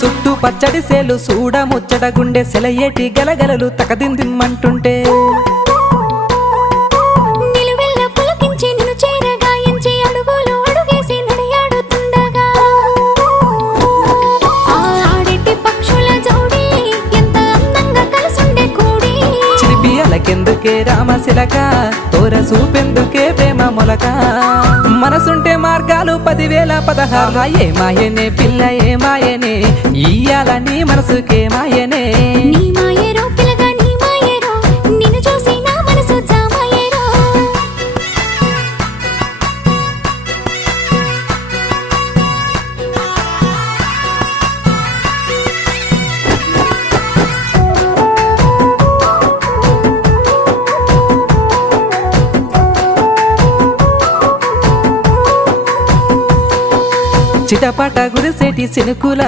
చుట్టూ పచ్చడి సేలు చూడ ముచ్చట గుండె సెలయేటి గలగలలు తకదిందిమ్మంటుంటే నిలువెల్ల పులకించి నిన్ను చేరగాయించి అడుగులు అడుగేసి నడియాడుతుండగా ఆడేటి పక్షుల జోడి ఎంత అందంగా కలిసుండే కూడి చిలిపి అలకెందుకే రామశిలక తోర చూపెందుకే ప్రేమ మొలక మనసుంటే మార్గాలు 10,016 ఏ మాయనే పిల్ల ఏ మాయనే ఇయ్యాల నీ మనసుకే మాయనే నీ మాయేరో పిల్లగా నీ మాయేరో నిన్ను చూసి నా మనసు జామాయేరో చిటపట గురిసేటి సినుకుల